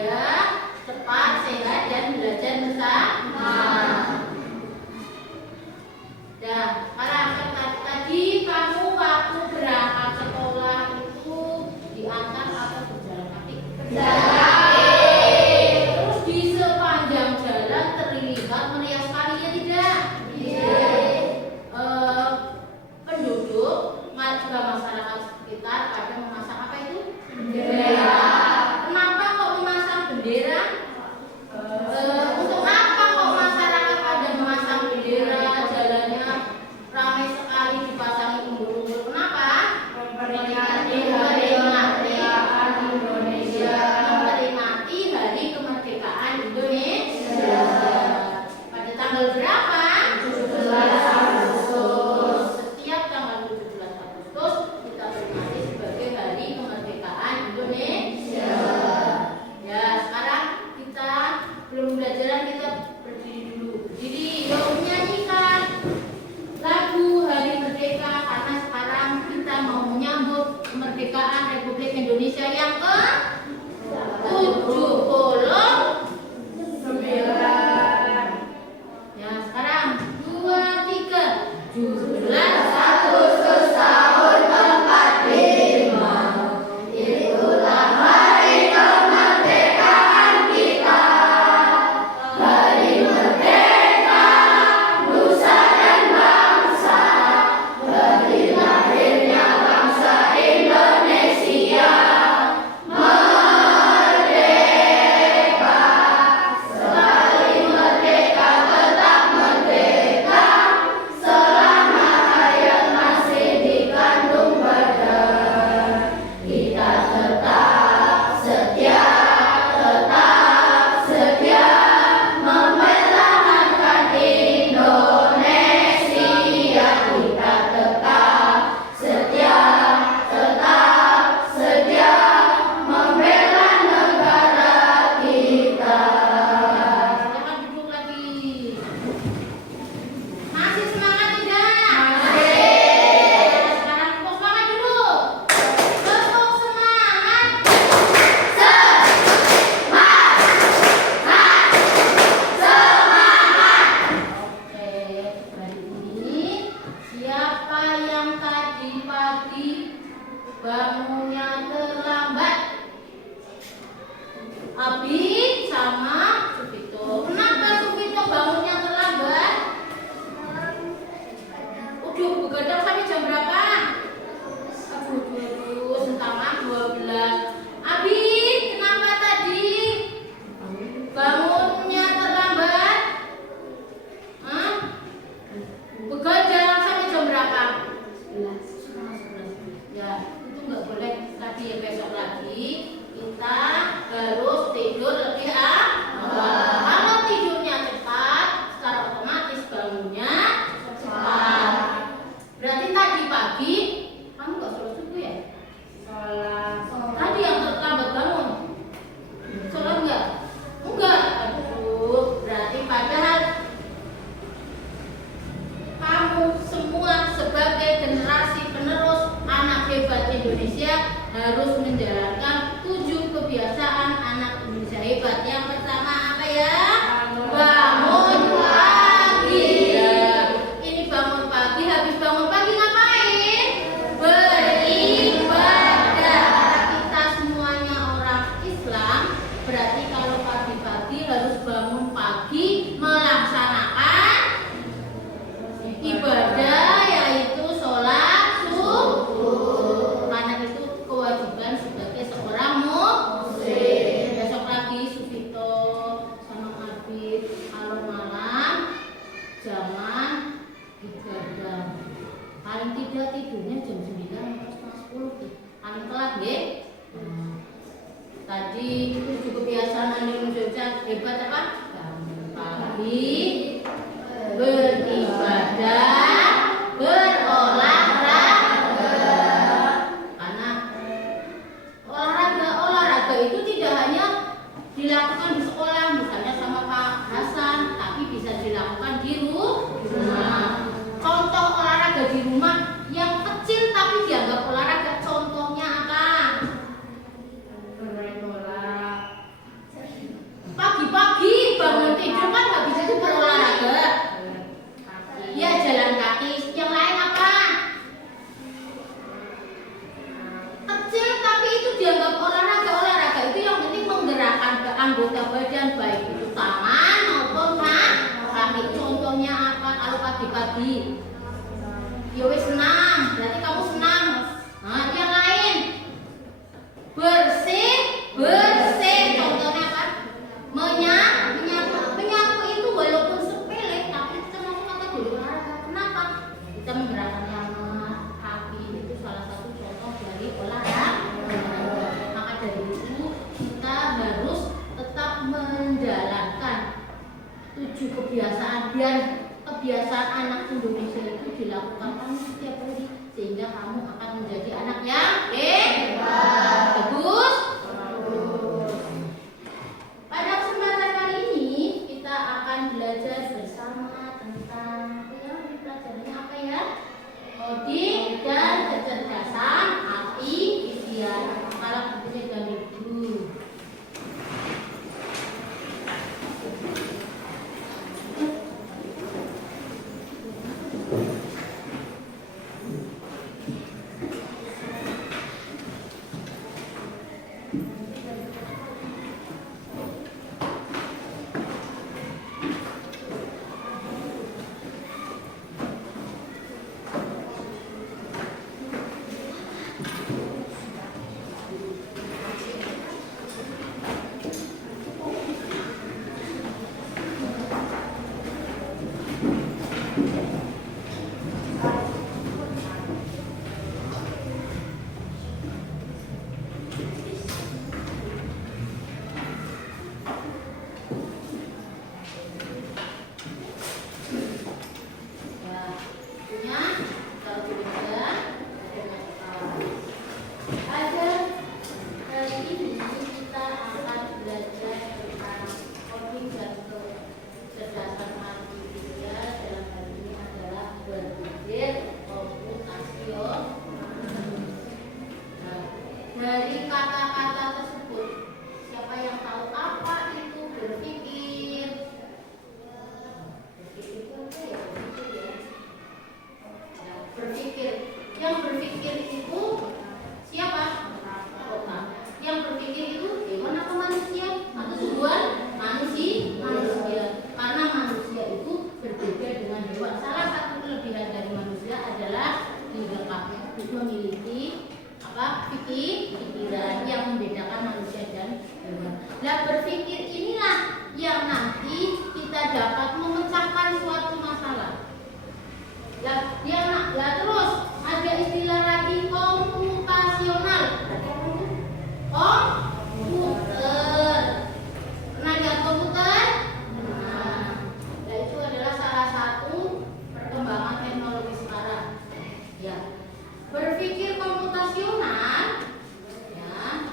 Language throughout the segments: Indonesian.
bahagia, cepat, sehat, dan belajar bersama. Ya, sekarang tadi kamu waktu berangkat sekolah itu diantar atau berjalan kaki? Berjalan kaki. Terus di sepanjang jalan terlihat meriah sekali ya tidak? Iya. Penduduk masyarakat sekitar pada memasang apa itu? Bendera. Kenapa kok memasang bendera? Untuk apa kok masyarakat pada memasang bendera? Jalannya ramai sekali dipasangi umbul-umbul. Kenapa? Memperingati hari kemerdekaan Indonesia. Memperingati hari kemerdekaan Indonesia. Pada tanggal berapa? 17 Agustus. Setiap tanggal 17 Agustus kita peringati sebagai hari kemerdekaan Indonesia. Ya, sekarang kita belum belajar, kita berdiri dulu. Berdiri, yuk menyanyikan lagu Hari Merdeka, karena sekarang kita mau menyambut kemerdekaan Republik Indonesia yang ke-79. Ya, sekarang 2, 3. 17 Agustus tahun 45. Itulah hari kemerdekaan kita. Hari merdeka, nusa dan bangsa. Hari lahirnya bangsa Indonesia. Merdeka, sekali merdeka tetap merdeka. Selama hayat masih dikandung badan, kita tetap setia mempertahankan Indonesia. Kita tetap setia membela negara kita. Silakan duduk lagi. Masih semangat tidak? Masih. Sekarang tepuk semangat dulu. Tepuk semangat. Oke, hari ini siapa yang tadi pagi bangunnya terlambat? Abi sama Sufito. Kenapa Sufito bangunnya terlambat? Begadang sampai jam berapa? Aduh, setengah 12. Abi, kenapa tadi bangunnya terlambat? Hah? Begadang sampai jam berapa? 11. Ya, itu nggak boleh. Tadi ya, besok lagi kita harus tidur lebih awal. Kalau tidurnya cepat, secara otomatis bangunnya cepat. Berarti tadi pagi kamu nggak sholat subuh ya? Sholat. Tadi yang terlambat bangun. Sholat nggak? Enggak. Aduh, berarti padahal kamu semua sebagai generasi penerus anak hebat Indonesia harus menjalankan 7 kebiasaan anak Indonesia hebat. Yang pertama apa ya? Bangun pagi. Ya. Ini bangun pagi, habis bangun pagi ngapain? Beribadah. Karena kita semuanya orang Islam, berarti kalau pagi-pagi harus bangun pagi melaksanakan ibadah, yaitu sholat subuh. Karena itu kewajiban sebagai seorang muslim. Besok lagi Sufito sama Abid kalau malam jangan begadang. Paling tidak tidurnya jam 9 atau setengah 10. Paling telat ya. Tadi itu cukup kebiasaan Indonesia hebat apa? Bangun pagi, beribadah, berolahraga. Karena olahraga itu tidak hanya dilakukan di sekolah, misalnya sama Pak Hasan, tapi bisa dilakukan di rumah. Contoh olahraga di rumah yang kecil tapi dianggap olahraga, contohnya apa? Bermain bola, anggota badan, baik itu tangan maupun kaki. Contohnya apa? Kalau pagi-pagi ya wis senam, berarti kamu senam. Nah, yang lain bersih, contohnya apa? Menyapu itu walaupun sepele tapi itu termasuk kategori olahraga. Kenapa? Kita menggerakkan tangan, kaki, itu salah satu contoh dari olahraga. Maka dari itu kita harus tetap menjalankan 7 kebiasaan, biar kebiasaan anak Indonesia itu dilakukan kamu setiap hari, sehingga kamu akan menjadi anak yang bagus. Pada kesempatan kali ini kita akan belajar bersama tentang pelajarannya apa ya? Coding dan kecerdasan artifisial. Kalau bukunya dari dulu. Dari kata-kata tersebut, siapa yang tahu apa itu berpikir? Berpikir itu apa ya? Berpikir. Yang berpikir itu siapa? Otak. Yang berpikir itu hewan apa manusia? Atau tumbuhan? Manusia. Karena manusia itu berbeda dengan hewan. Salah satu kelebihan dari manusia adalah dilengkapi memiliki pikiran yang membedakan manusia dan hewan. Nah, berpikir inilah yang nanti kita dapat memecahkan suatu masalah. Terus ada istilah lagi komputasional. Komputer. Pernah lihat komputer? Nah, itu adalah salah satu perkembangan teknologi sekarang. Ya. Berpikir komputasional, ya,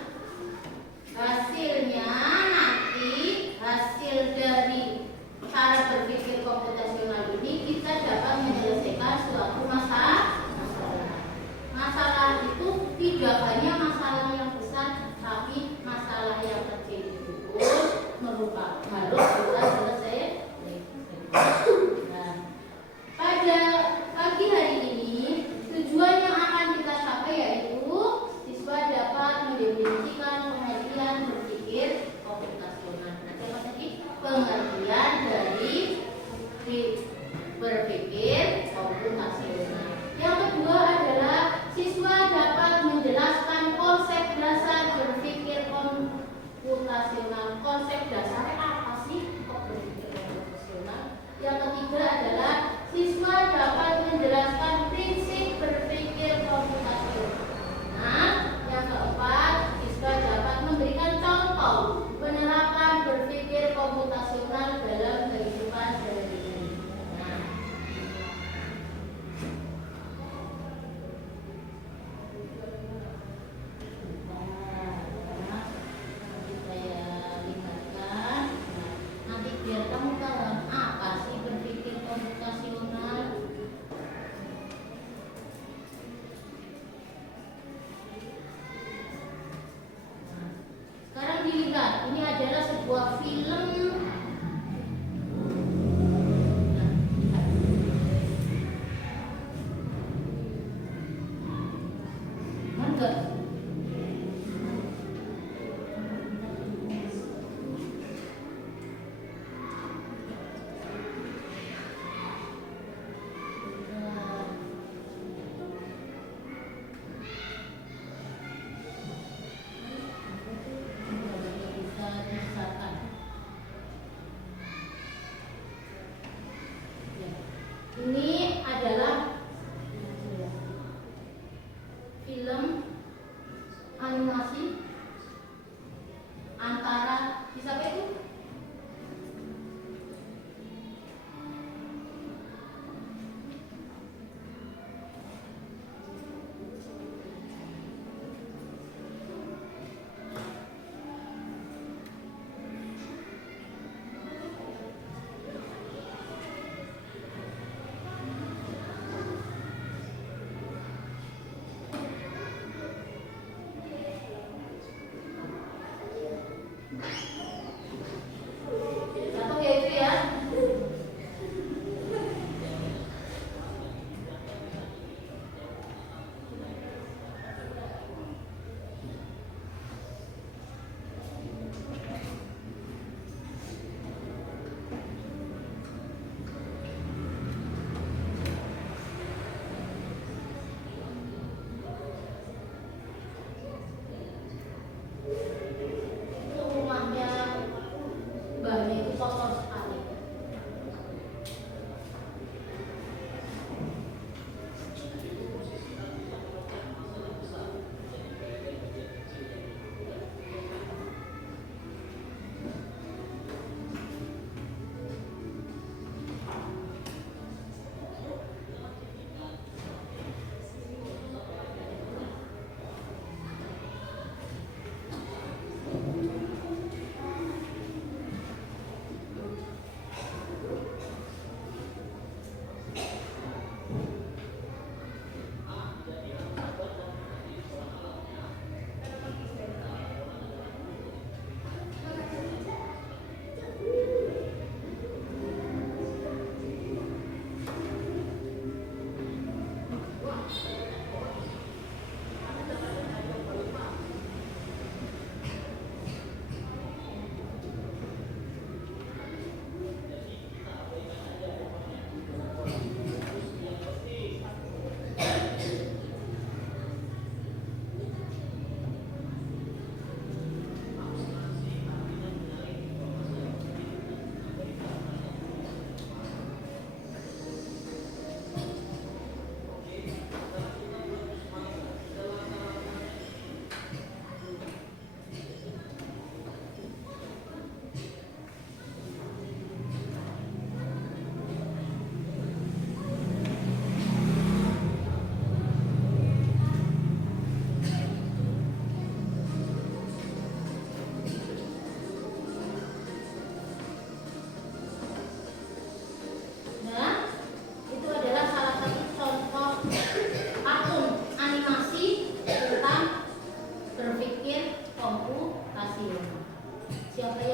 hasilnya nanti hasil dari cara berpikir komputasional ini kita dapat menyelesaikan suatu masalah. Masalah itu tidak hanya masalah yang besar, tapi masalah yang kecil itu harus kita selesai. Nah, pada pagi hari ini tujuan yang akan kita capai yaitu siswa dapat mendefinisikan pengertian berpikir komputasional. Nanti apa tadi? Pengertian dari berpikir komputasional. Yang kedua adalah siswa dapat menjelaskan konsep dasar berpikir komputasional. Konsep dasarnya apa sih berpikir komputasional? Yang ketiga adalah siswa dapat menjelaskan prinsip berpikir komputasional. Nah, yang keempat, siswa dapat memberikan contoh penerapan berpikir komputasional dalam kehidupan sehari-hari.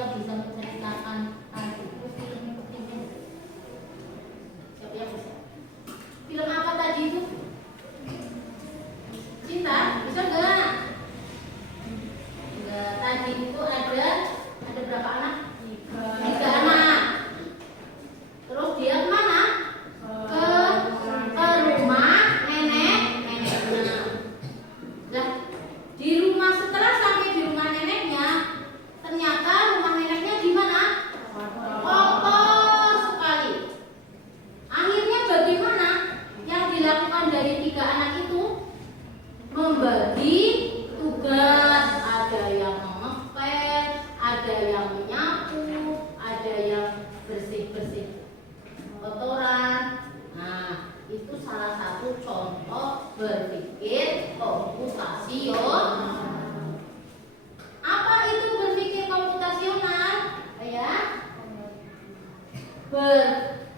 yang bisa menceritakan itu filmnya siapa yang bisa? Film apa tadi itu? Cinta? Bisa enggak? Enggak. Tadi itu ada berapa anak? Tiga anak. Terus dia kemana? Ke rumah neneknya. Nah, di rumah setelah sampai di rumah neneknya, ternyata rumah neneknya di mana? Kotor sekali. Akhirnya bagaimana? Yang dilakukan dari tiga anak itu membagi tugas. Ada yang mengepel, ada yang menyapu, ada yang bersih-bersih kotoran. Nah, itu salah satu contoh berpikir komputasional. Apa itu berpikir komputasional? Ya,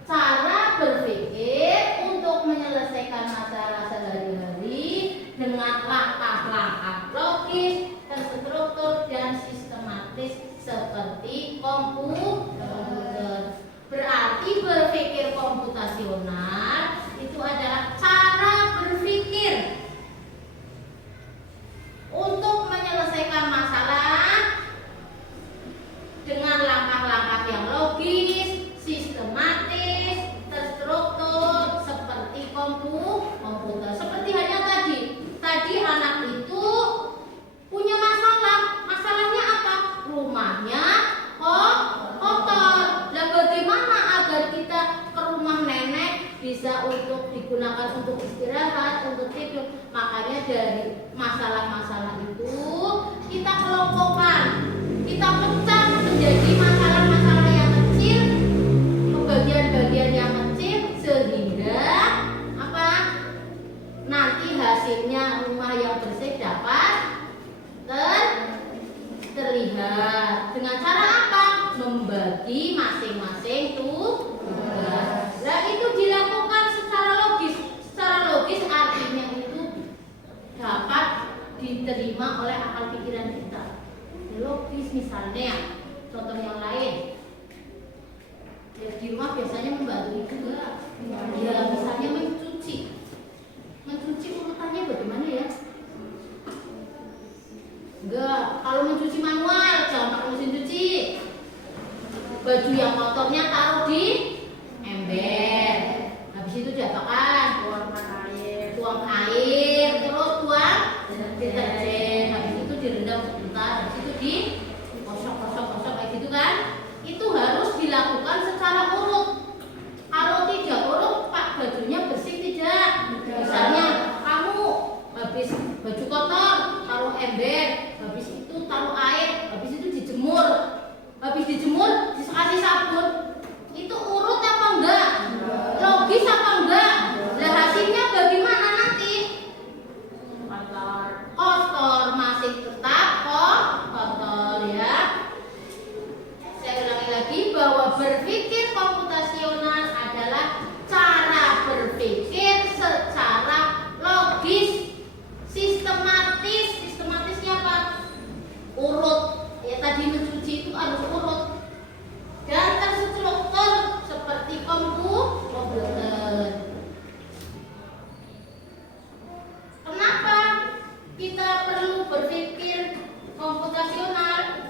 cara berpikir untuk menyelesaikan masalah sehari-hari dengan langkah-langkah logis, terstruktur dan sistematis seperti komputer. Berarti berpikir komputasional itu adalah cara berpikir untuk menyelesaikan masalah dengan langkah-langkah yang logis, sistematis, terstruktur seperti komputer. Seperti hanya tadi anak itu punya masalah. Masalahnya apa? Rumahnya kotor. Lah bagaimana agar kita ke rumah nenek bisa untuk digunakan untuk istirahat, untuk tidur? Makanya dari masalah-masalah itu kita kelompokkan, kita pecah menjadi masalah-masalah yang kecil, bagian-bagian yang kecil, sehingga apa? Nanti hasilnya rumah yang bersih dapat terlihat. Dengan cara apa? Membagi masing-masing tugas. Nah, itu dilakukan secara logis. Secara logis artinya itu dapat diterima oleh akal pikiran kita. Logis misalnya, contoh yang lain. Ya, di rumah biasanya membantu itu enggak? Ya, misalnya mencuci. Mencuci urutannya bagaimana ya? Enggak, kalau mencuci manual jangan pakai mesin cuci. Baju yang kotornya taruh di ember. Habis itu diapakan? Tuang air, terus tuang deterjen. Habis itu direndam sebentar, habis itu digosok kayak gitu kan? Itu harus dilakukan secara urut. Kalau tidak urut, Pak, bajunya bersih tidak? Misalnya kamu habis baju kotor taruh ember, habis itu taruh air, habis itu dijemur, dikasih sabun, itu urut apa enggak? Logis apa enggak? Nah, hasilnya bagaimana nanti? Kotor, masih tetap kotor ya. Saya ulangi lagi bahwa berpikir komputasional adalah cara berpikir secara logis, sistematis. Sistematisnya apa? Urut. Ya, tadi mencuci itu harus urut dan terstruktur seperti komputer. Kenapa kita perlu berpikir komputasional?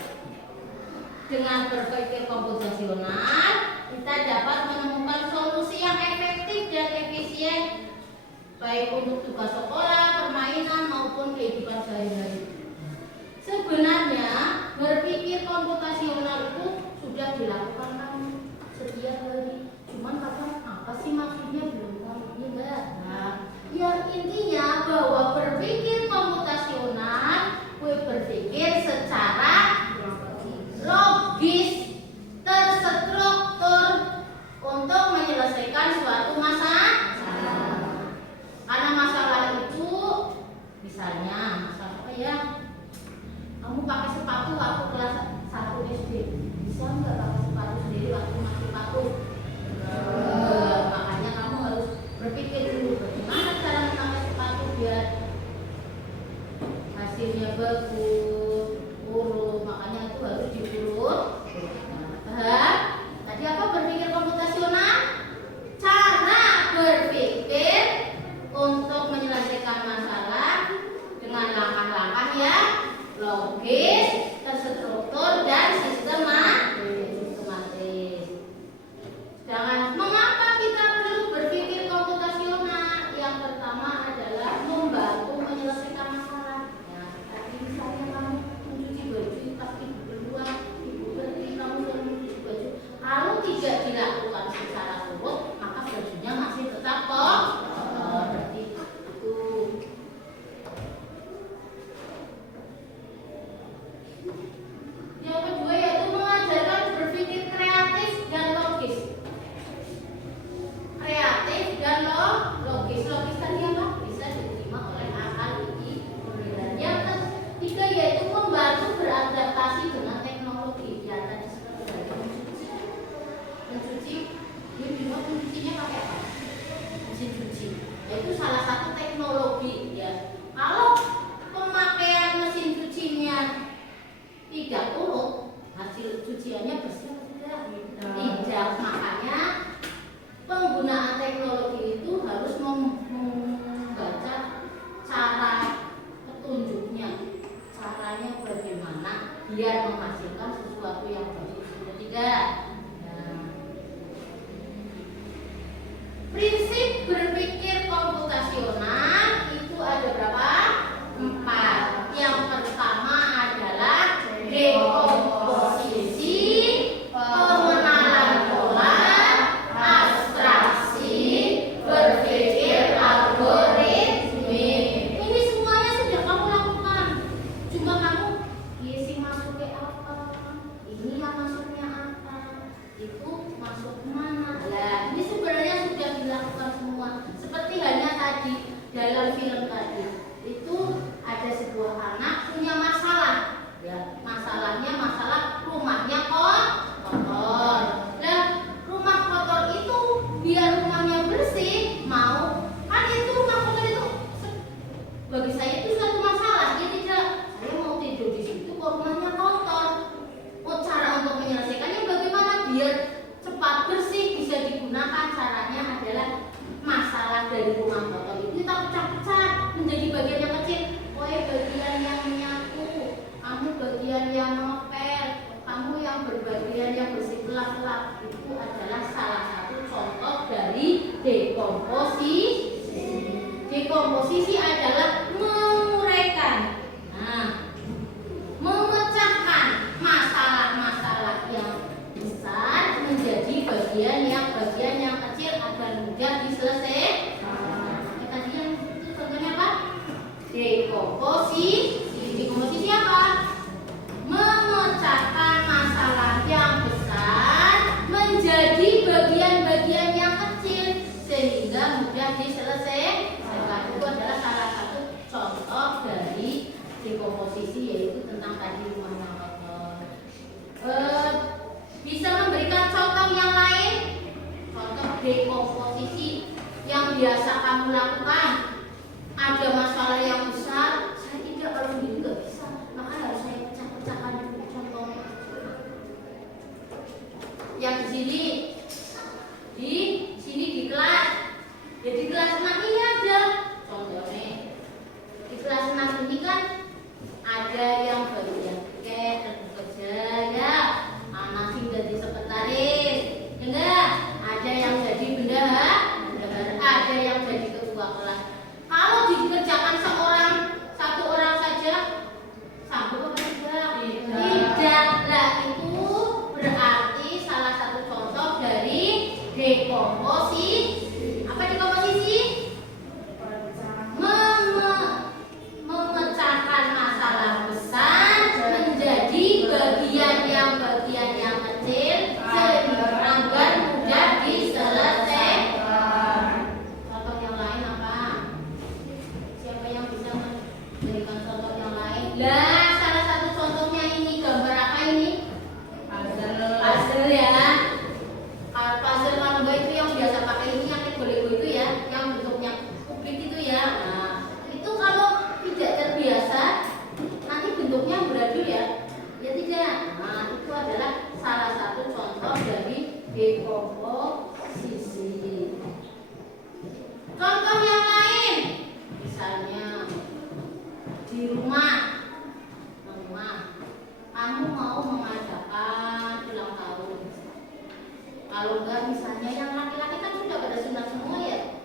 Dengan berpikir komputasional, kita dapat menemukan solusi yang efektif dan efisien, baik untuk tugas sekolah, permainan maupun kehidupan sehari-hari. Sebenarnya berpikir komputasional itu sudah dilakukan setiap hari. Cuman kadang apa sih maksudnya belum tahu enggak. Nah, yang intinya bahwa berpikir komputasional, berpikir secara logis, terstruktur untuk menyelesaikan suatu masalah. Karena masalah itu, misalnya masalah apa ya? Kamu pakai sepatu waktu kelas 1 SD. Itu salah satu teknologi ya. Kalau pemakaian mesin cucinya tidak urut, hasil cuciannya bersih atau tidak? Tidak. Makanya penggunaan teknologi itu harus membaca cara petunjuknya, caranya bagaimana biar menghasilkan sesuatu yang bagus atau tidak. Prinsip berpikir komputasional itu ada berapa? 4. Yang pertama adalah dekomposisi, pengenalan pola, abstraksi, berpikir algoritmik. Ini semuanya sudah kamu lakukan. Cuma kamu isi masuknya apa? Ini yang masuknya apa? Itu masuk kemana? Nah, ini sebenarnya sudah dilakukan semua. Seperti halnya tadi dalam film tadi, itu ada sebuah anak punya masalah. Ya, masalahnya masalah rumahnya kotor. Nah, rumah kotor itu biar rumahnya bersih, mau kan itu rumah kotor itu bagi saya itu suatu masalah. Dia tidak, saya mau tidur di situ kok rumahnya kotor. Oh, cara untuk menyelesaikannya bagaimana biar cepat bersih bisa digunakan? Caranya adalah masalah dari rumah kotor itu kita pecah-pecah menjadi bagian yang kecil. Oh, bagian yang menyapu, kamu bagian yang mengepel, kamu yang berbagian yang bersih pelak-pelak. Itu adalah salah satu contoh dari dekomposisi. Dekomposisi adalah menguraikan, memecahkan masalah-masalah yang besar menjadi bagian yang kecil agar mudah diselesaikan. Tadi yang itu contohnya apa? Dekomposisi. Dekomposisi apa? Memecahkan masalah yang besar menjadi bagian-bagian yang kecil sehingga mudah diselesaikan. Itu adalah salah satu contoh dari dekomposisi, yaitu tentang tadi rumah yang kotor. Bisa memberikan contoh yang lain? Contoh dekomposisi yang biasa kamu lakukan. Ada masalah yang besar, saya tidak, kalau ini nggak bisa, maka harus saya pecah-pecahkan dulu. Contohnya yang di sini di kelas. Jadi kelas 6 ini ada contohnya. Di kelas 6 ini kan ada yang bagian tiket dan bekerja ya, anak sing jadi sekretaris, ya enggak? Ada yang jadi bendahara, ada yang jadi ketua kelas. Kalau dikerjakan satu orang saja, sanggup apa tidak? Tidak. Nah, itu berarti salah satu contoh dari dekomposisi. Apa dekomposisi? Memecahkan masalah besar menjadi bagian yang kecil agar mudah diselesaikan. Contoh yang lain apa? Siapa yang bisa memberikan contoh yang lain? Lah, salah satu contohnya ini gambar apa ini? Puzzle ya. Puzzle mangga itu yang biasa pakai ini yang Lego itu ya, yang bentuknya kubik itu ya. Nah, itu kalau tidak terbiasa nanti bentuknya beradul ya. Ya tidak. Nah, itu adalah salah satu contoh dari dekomposisi. Contoh yang lain, misalnya di rumah, kamu mau mengadakan ulang tahun. Kalau enggak, misalnya yang laki-laki kan sudah pada sunat semua ya.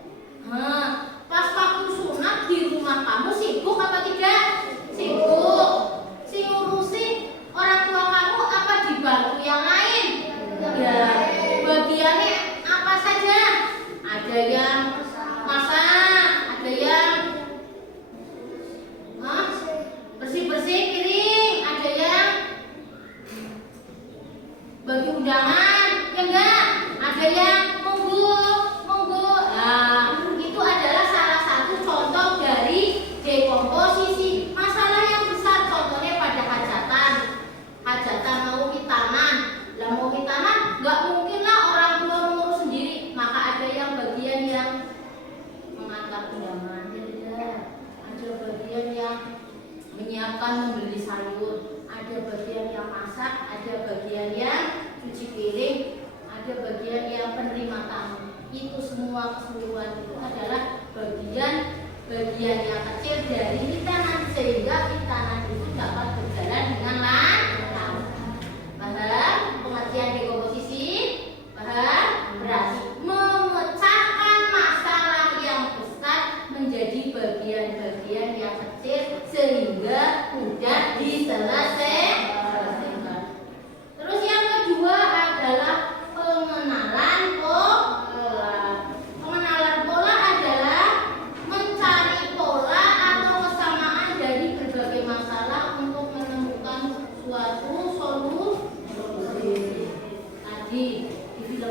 Pas waktu sunat di rumah kamu sibuk apa tidak? Sibuk. Si ngurusi orang tua kamu apa dibantu yang lain? Ya, bagiannya apa saja? Ada yang masak, ada yang bersih-bersih piring, ada yang bagi undangan, ya enggak? Ada yang monggo. Nah, itu adalah salah satu contoh dari dekomposisi. Masalah yang besar contohnya pada hajatan mau hitanan. Lah mau hitanan enggak mungkin lah orang tua mengurus sendiri, maka ada yang bagian yang mengantar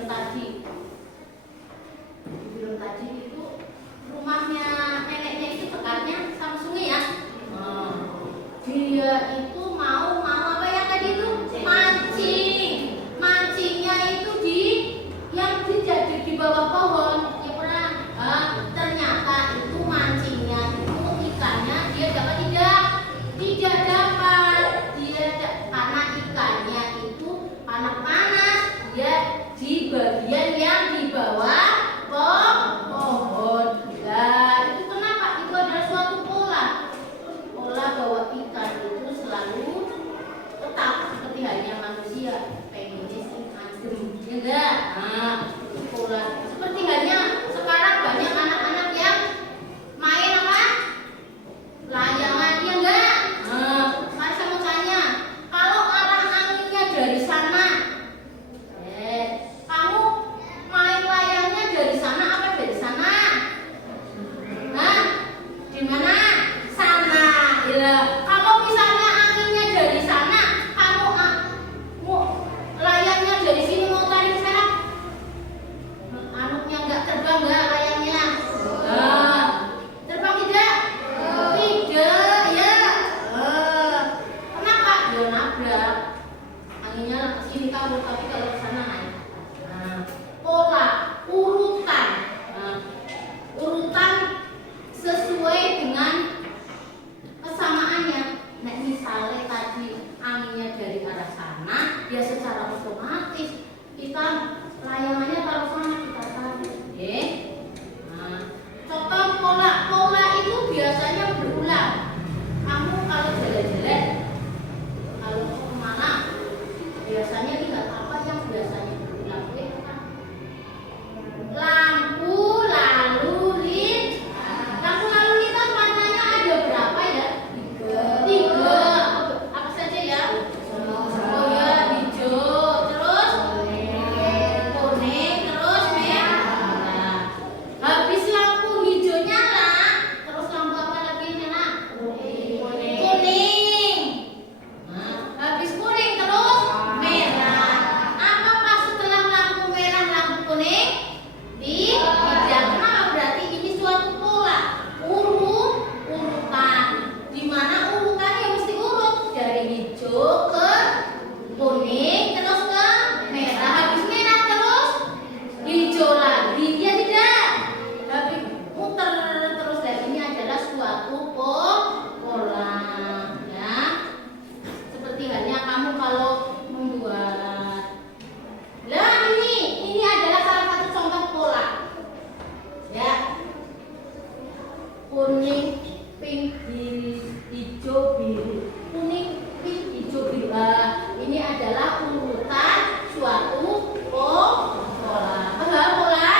tadi. Di film tadi itu rumahnya neneknya itu dekatnya sama sungai ya. Dia itu mau apa ya tadi itu mancing. Mancingnya itu yang dijadi di bawah pohon. Ya pernah. Ternyata itu mancingnya itu ikannya dia dapat tidak dapat. Karena ikannya itu panas dia di bagian yang di bawah pohon. Nah, itu kenapa? Itu adalah suatu pola bahwa ikan itu selalu tetap seperti halnya manusia, pengennya sih adem, ya enggak? Nah, itu pola. Seperti halnya sekarang banyak anak-anak yang main apa? Layangan, ya enggak? Saya mau tanya, kalau arah anginnya dari sana, kamu main layangnya dari sana apa dari sana? Nah, di mana? Sana. Ya. Kalau misalnya anginnya dari sana, kamu mau layangnya dari sini mau tarik ke sana, anaknya nggak terbang nggak layangnya? Terbang tidak? Tidak ya. Kenapa? Dia nabrak. Anginnya ke sini kabur, tapi kalau ke sana naik. Pola urutan, urutan sesuai dengan kesamaannya. Nah, misalnya tadi anginnya dari arah sana, ya secara otomatis kita layangannya taruh sana, kita tarik. Contoh pola itu biasanya berulang. Kamu kalau jalan-jalan, kalau mau kemana, biasanya lihat apa yang biasanya berulang. Lampu lalu lintas warnanya ada berapa ya? Tiga. Apa saja ya? Oh ya, hijau, terus kuning, terus merah. Habis lampu hijau nyala, terus lampu apa lagi nyala? Kuning. Habis kuning terus merah. Apakah setelah lampu merah lampu kuning? Tidak. Kenapa? Berarti ini suatu pola urutan, di mana urutannya mesti urut dari hijau ke kuning terus ke merah, habis merah terus hijau lagi, ya tidak? Tapi muter terus. Dan ini adalah suatu pola ya. Seperti halnya kamu kalau membuat. Nah, ini adalah salah satu contoh pola. Ya. Kuning, pink, biru, hijau, biru. Kuning, pink, hijau, biru. Ini adalah urutan suatu pola. Paham pola?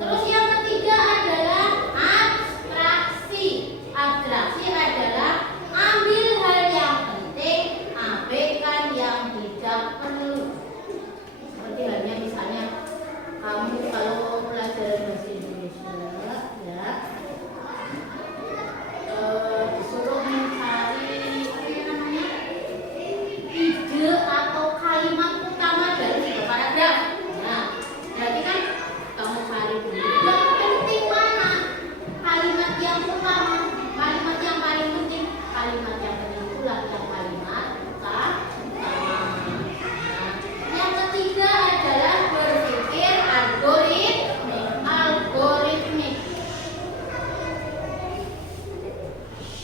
Terus yang ketiga adalah abstraksi. Abstraksi adalah ambil hal yang penting, abaikan yang tidak perlu. Seperti halnya misalnya kamu kalau pelajaran bahasa Indonesia ya, disuruh mencari apa ya namanya, ide atau kalimat utama dari sebuah paragraf. Nah, berarti kan kamu cari dulu yang penting mana, kalimat yang utama, kalimat yang paling penting. Kalimat yang penting itulah yang kalimat utama. Yang ketiga adalah berpikir algoritmik.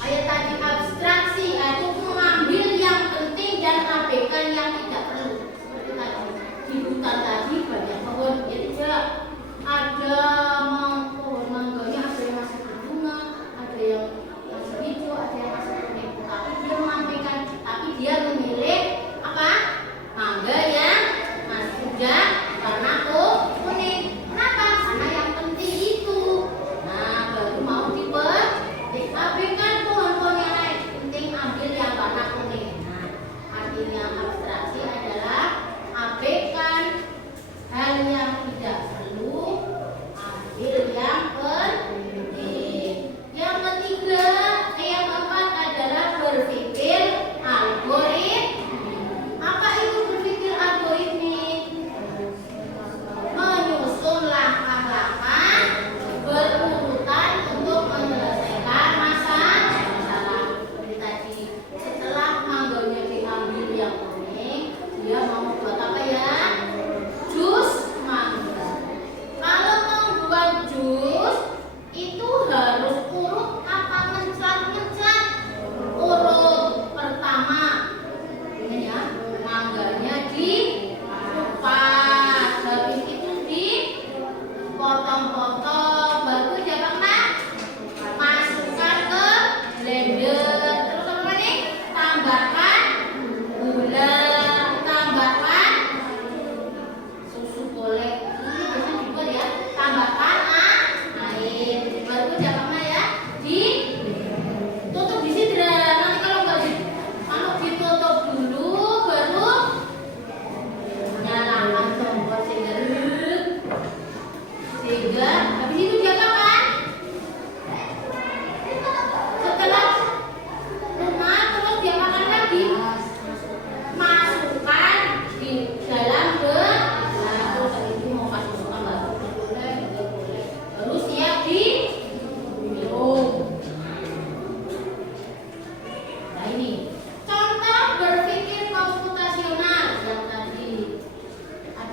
Ayat tadi abstraksi itu mengambil yang penting dan abaikan yang tidak perlu. Seperti tadi di hutan tadi banyak pohon, ya tidak? Ada pohon mangganya, ada yang masih berbunga, ada yang masih hijau, ada yang masih kuning. Tapi dia memilih apa? Mangga yang masih muda warna kuning. Kenapa? Karena yang penting itu. Nah, baru mau diabaikan pohon-pohon yang lain. Penting ambil yang warna kuning. Nah, artinya abstraksi adalah abaikan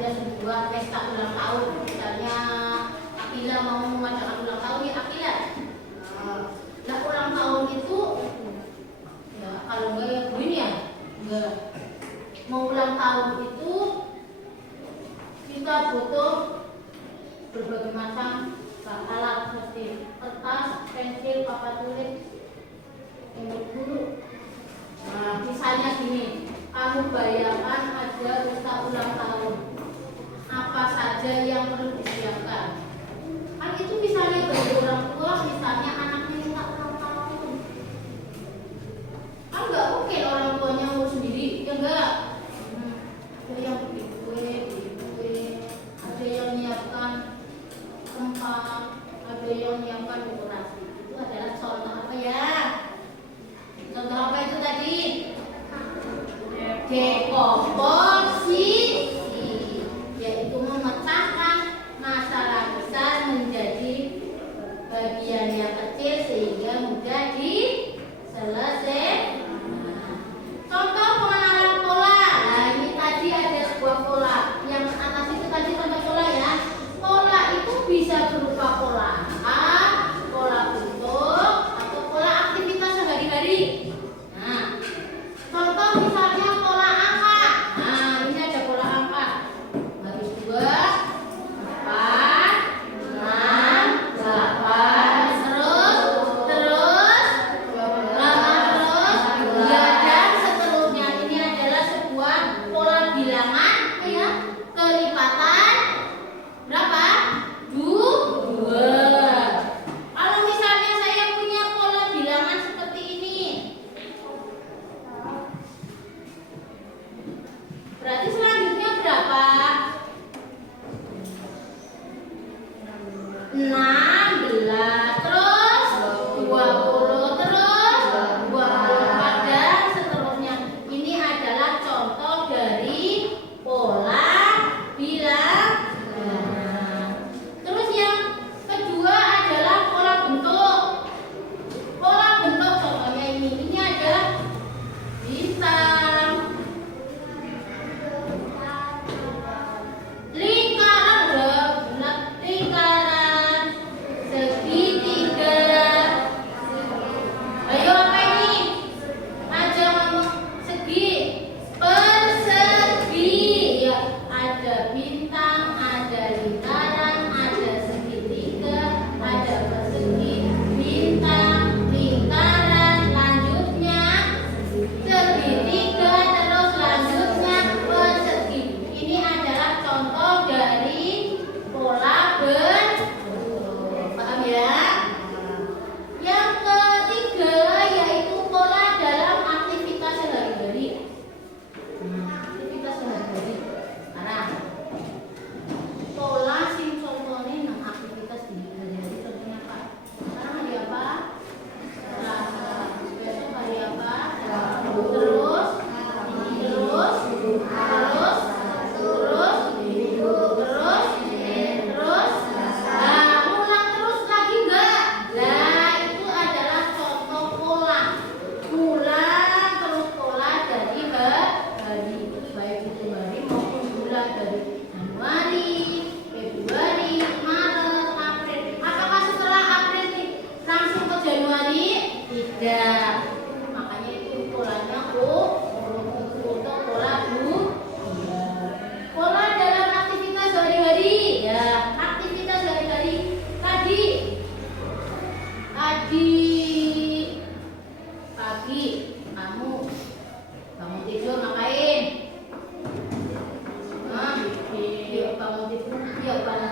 ada sebuah pesta ulang tahun, misalnya Akila mau mengadakan ulang tahun ya Akila. Nah ulang tahun itu ya kalau enggak ya begini ya, enggak mau ulang tahun itu kita butuh berbagai macam alat seperti kertas, pensil, papan tulis, guru. Nah, misalnya gini, kamu bayangkan ada pesta ulang tahun, apa saja yang perlu disiapkan? Kan itu misalnya bagi orang tua, misalnya anaknya minta ulang tahun, kan nggak mungkin orang tuanya mau sendiri, ya enggak? Ada yang bikin kue, ada yang menyiapkan tempat, ada yang menyiapkan dekorasi. Itu adalah contoh apa ya? Contoh apa itu tadi? Dekomposisi, yaitu memecahkan masalah besar menjadi bagian yang kecil sehingga mudah diselesaikan. Contoh pengenalan pola. Nah ini tadi ada sebuah pola. Yang atas itu tadi contoh pola ya. Pola itu bisa berupa pola A, pola bentuk, atau pola aktivitas sehari-hari. Nah, contoh misalnya pola angka. Nah, ini ada pola angka. Baris 2, 4, 6, 8, terus, ya dan seterusnya. Ini adalah sebuah pola bilangan ya, kelipatan berapa? 2. Kalau misalnya saya punya pola bilangan seperti ini, berarti selanjutnya berapa? 16, terus 20, terus 24 dan seterusnya. Ini adalah contoh dari pola bilangan. Terus yang kedua adalah pola bentuk. Pola bentuk contohnya ini ada bintang, lingkaran, udah bulat, lingkaran, segitiga. Ayo apa ini? Aja ngomong segi, persegi. Ya, ada bintang, ada lingkaran, ada segitiga, ada persegi, bintang, lingkaran, lanjutnya segitiga, terus lanjutnya persegi. Ini adalah contoh dari pola bentuk. Paham ya? Yang ketiga yaitu pola dalam aktivitas sehari-hari. Aktivitas sehari-hari. Sekarang pola sing contohnya nang aktivitas di hari-hari contohnya apa? Sekarang hari apa? Selasa. Besok hari apa? Terus, ulang terus lagi enggak? Nah, itu adalah contoh pola. Ulang terus pola dari hari, baik itu hari maupun bulan, dari Januari, Februari, Maret, April. Apakah setelah April langsung ke Januari? Tidak. Makanya itu polanya untuk pola pola dalam aktivitas sehari-hari ya. Aktivitas sehari-hari tadi pagi kamu bangun tidur ngapain? Bangun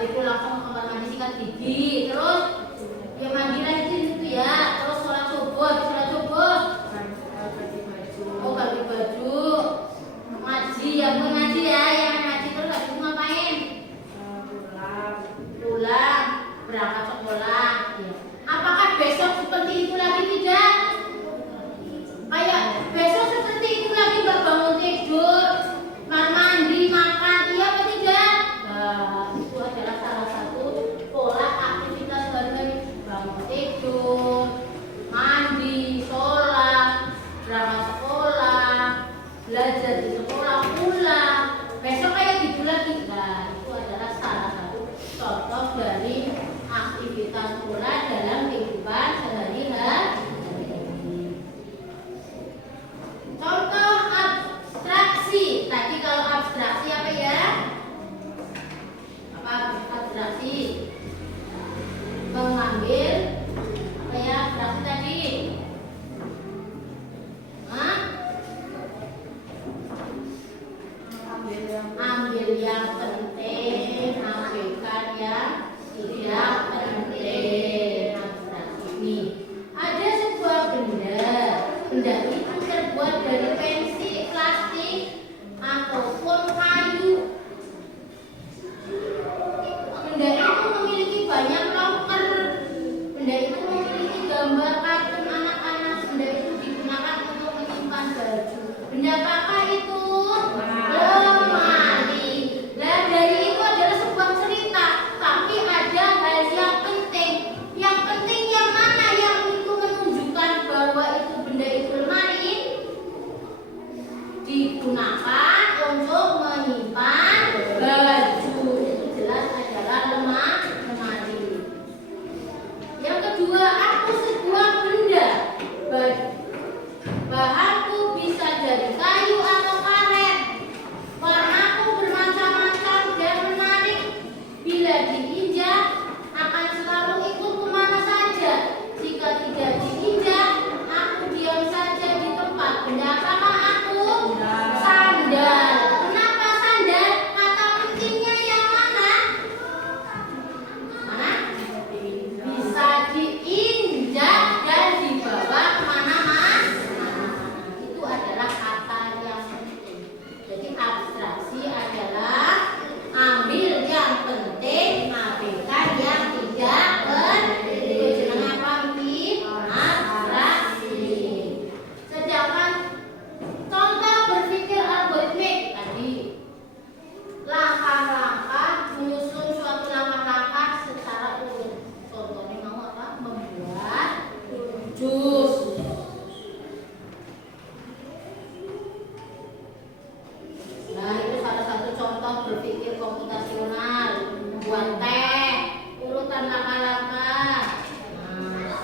tidur langsung ke kamar mandi sikat gigi, terus ya mandi lagi itu ya, terus sholat subuh, habis sholat subuh ganti baju, ngaji ya, bukan ngaji ya, yang ngaji terus habis itu ngapain? Pulang, berangkat sekolah. Ya. Apakah besok seperti itu lagi? Tidak. Kayak besok seperti itu lagi, nggak bangun tidur, mandi, makan, iya apa tidak? Nah, itu adalah salah satu pola aktivitas kita sekolah dalam kehidupan sehari-hari. Contoh abstraksi. Tadi kalau abstraksi apa ya? Apa abstraksi? Mengambil apa ya abstraksi tadi? Hah? Ambil yang penting, abaikan yang tidak penting. Abstraksi ini ada sebuah benda. Benda itu terbuat dari pensil, plastik, ataupun kayu. Benda itu memiliki banyak loker. Benda itu memiliki gambar kartun anak-anak. Benda itu digunakan untuk menyimpan baju. Benda apa itu? Lemari. Nah, dari itu adalah sebuah cerita, tapi ada hal yang penting. Yang penting yang mana yang itu menunjukkan bahwa itu benda itu lemari digunakan untuk menyimpan baju. Itu jelas adalah lemari. Yang kedua, aku sebuah benda. Bahanku bisa dari kayu atau karet. Warnaku bermacam-macam dan menarik. Bila diinjak, akan selalu ikut kemana saja. Jika tidak diinjak, aku diam saja di tempat. Benda apakah aku? Sandal. Kenapa sandal? Kata pentingnya yang mana? Mana? Bisa diinjak dan dibawa kemana-mana. Itu adalah kata yang penting. Jadi abstraksi adalah ambil yang penting, abaikan yang tidak penting. Itu jenenge apa iki? Abstraksi. Sedangkan contoh berpikir algoritmik tadi, langkah-langkah menyusun suatu langkah-langkah secara urut. Contohnya mau apa? Membuat jus. Nah, itu salah satu contoh berpikir komputasional. Membuat teh, urutan langkah-langkah. Nah,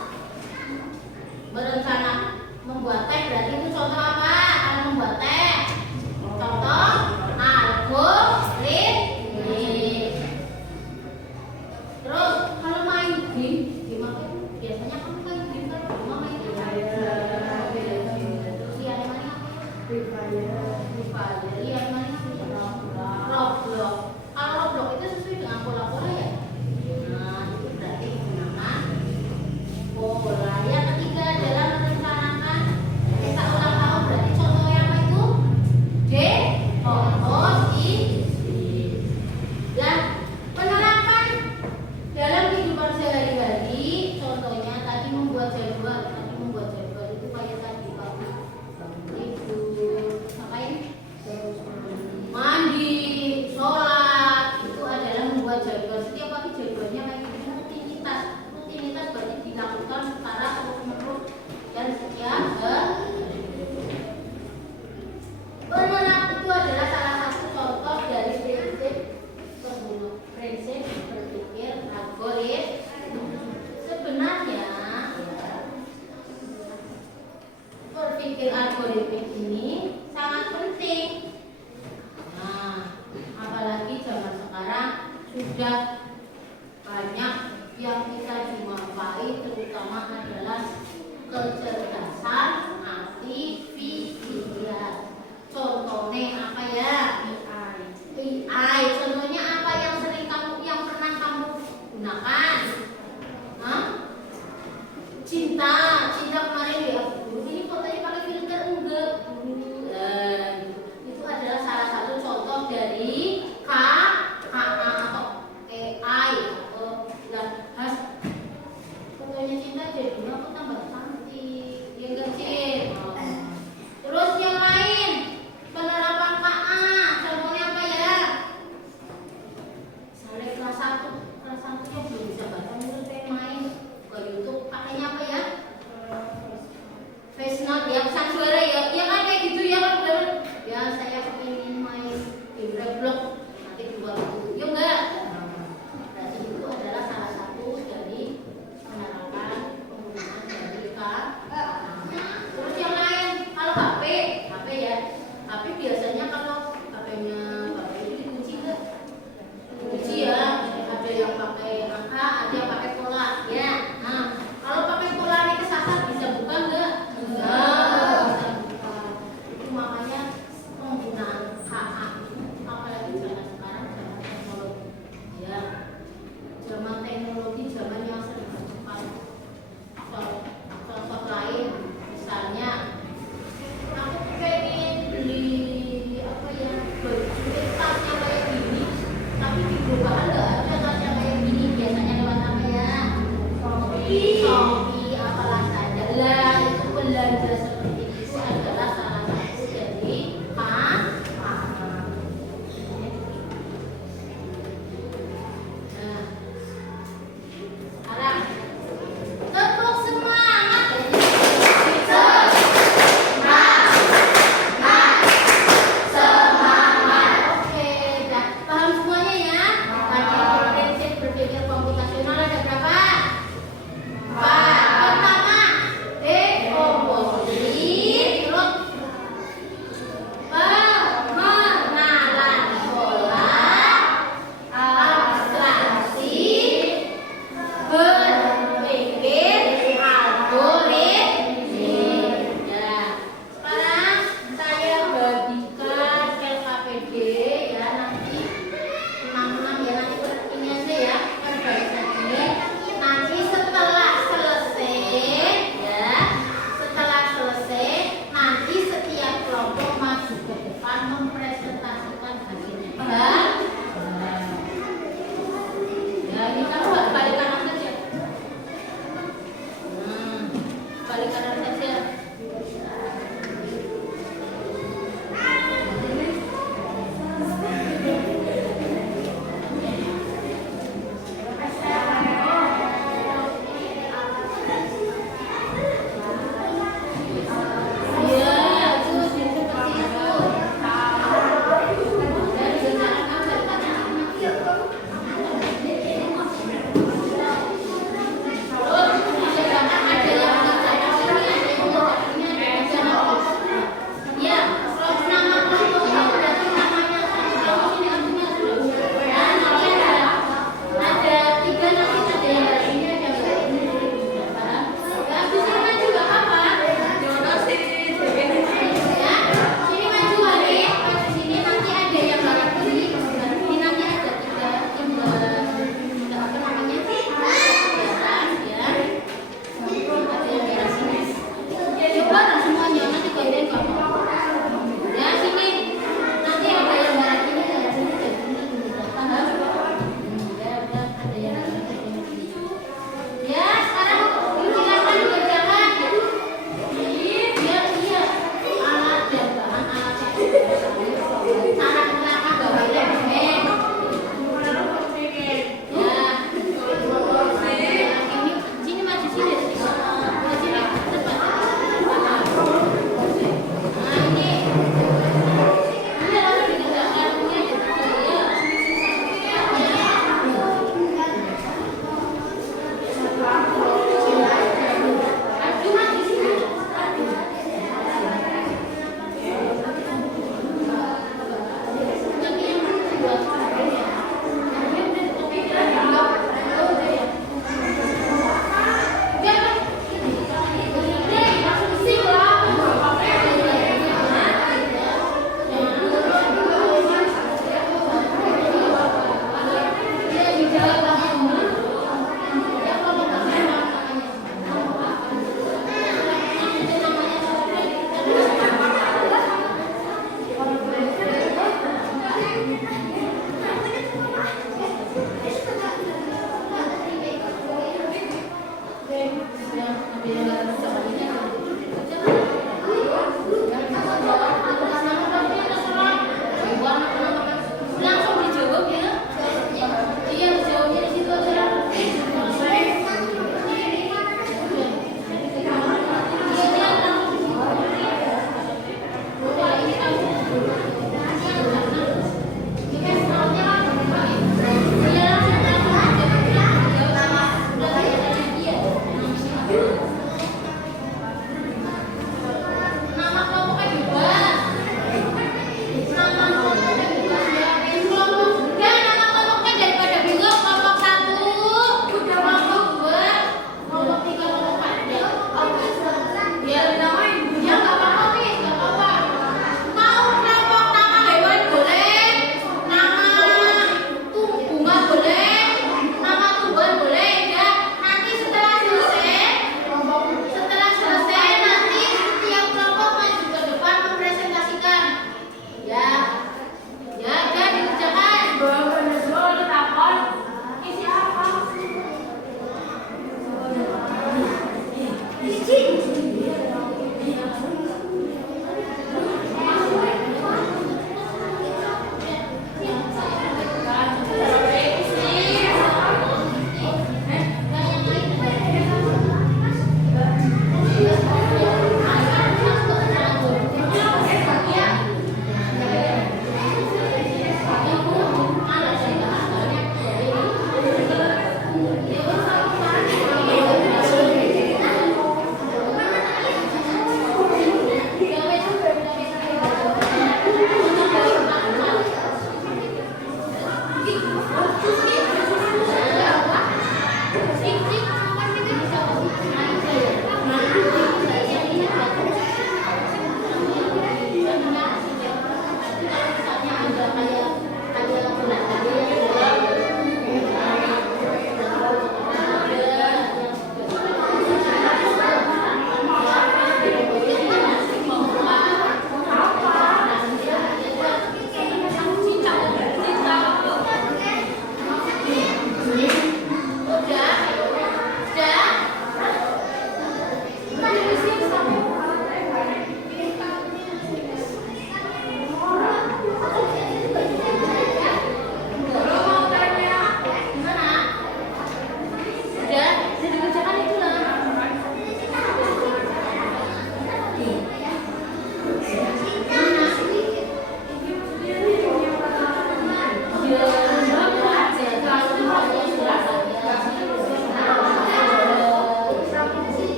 berencana membuat teh berarti itu contoh apa? Kalau membuat teh, contoh algoritmik. Terus kalau main game apa itu? Biasanya kamu main game kan? Kamu main game. Iya, namanya apa? Free Fire. Iya, namanya Roblox. Kalau Roblox itu sesuai dengan pola-pola ya. Nah, itu berarti menggunakan pola. Yang ketiga adalah merencanakan. Kita ulang tahun berarti contohnya apa itu? Komposisi. Dan penerapan dalam kehidupan sehari-hari, contohnya tadi membuat jadwal. Itu kayak tadi bangun tidur, ngapain? Mandi, sholat, itu adalah membuat jadwal. Setiap pagi jadwalnya kayak gitu, rutinitas berarti dilakukan secara terus-menerus dan setiap hari. Penerapan itu adalah salah satu contoh dari prinsip berpikir algoritmik. Sebenarnya berpikir algoritmik ini sangat penting. Nah, apalagi zaman sekarang sudah banyak yang kita jumpai, terutama adalah kecerdasan artifisial.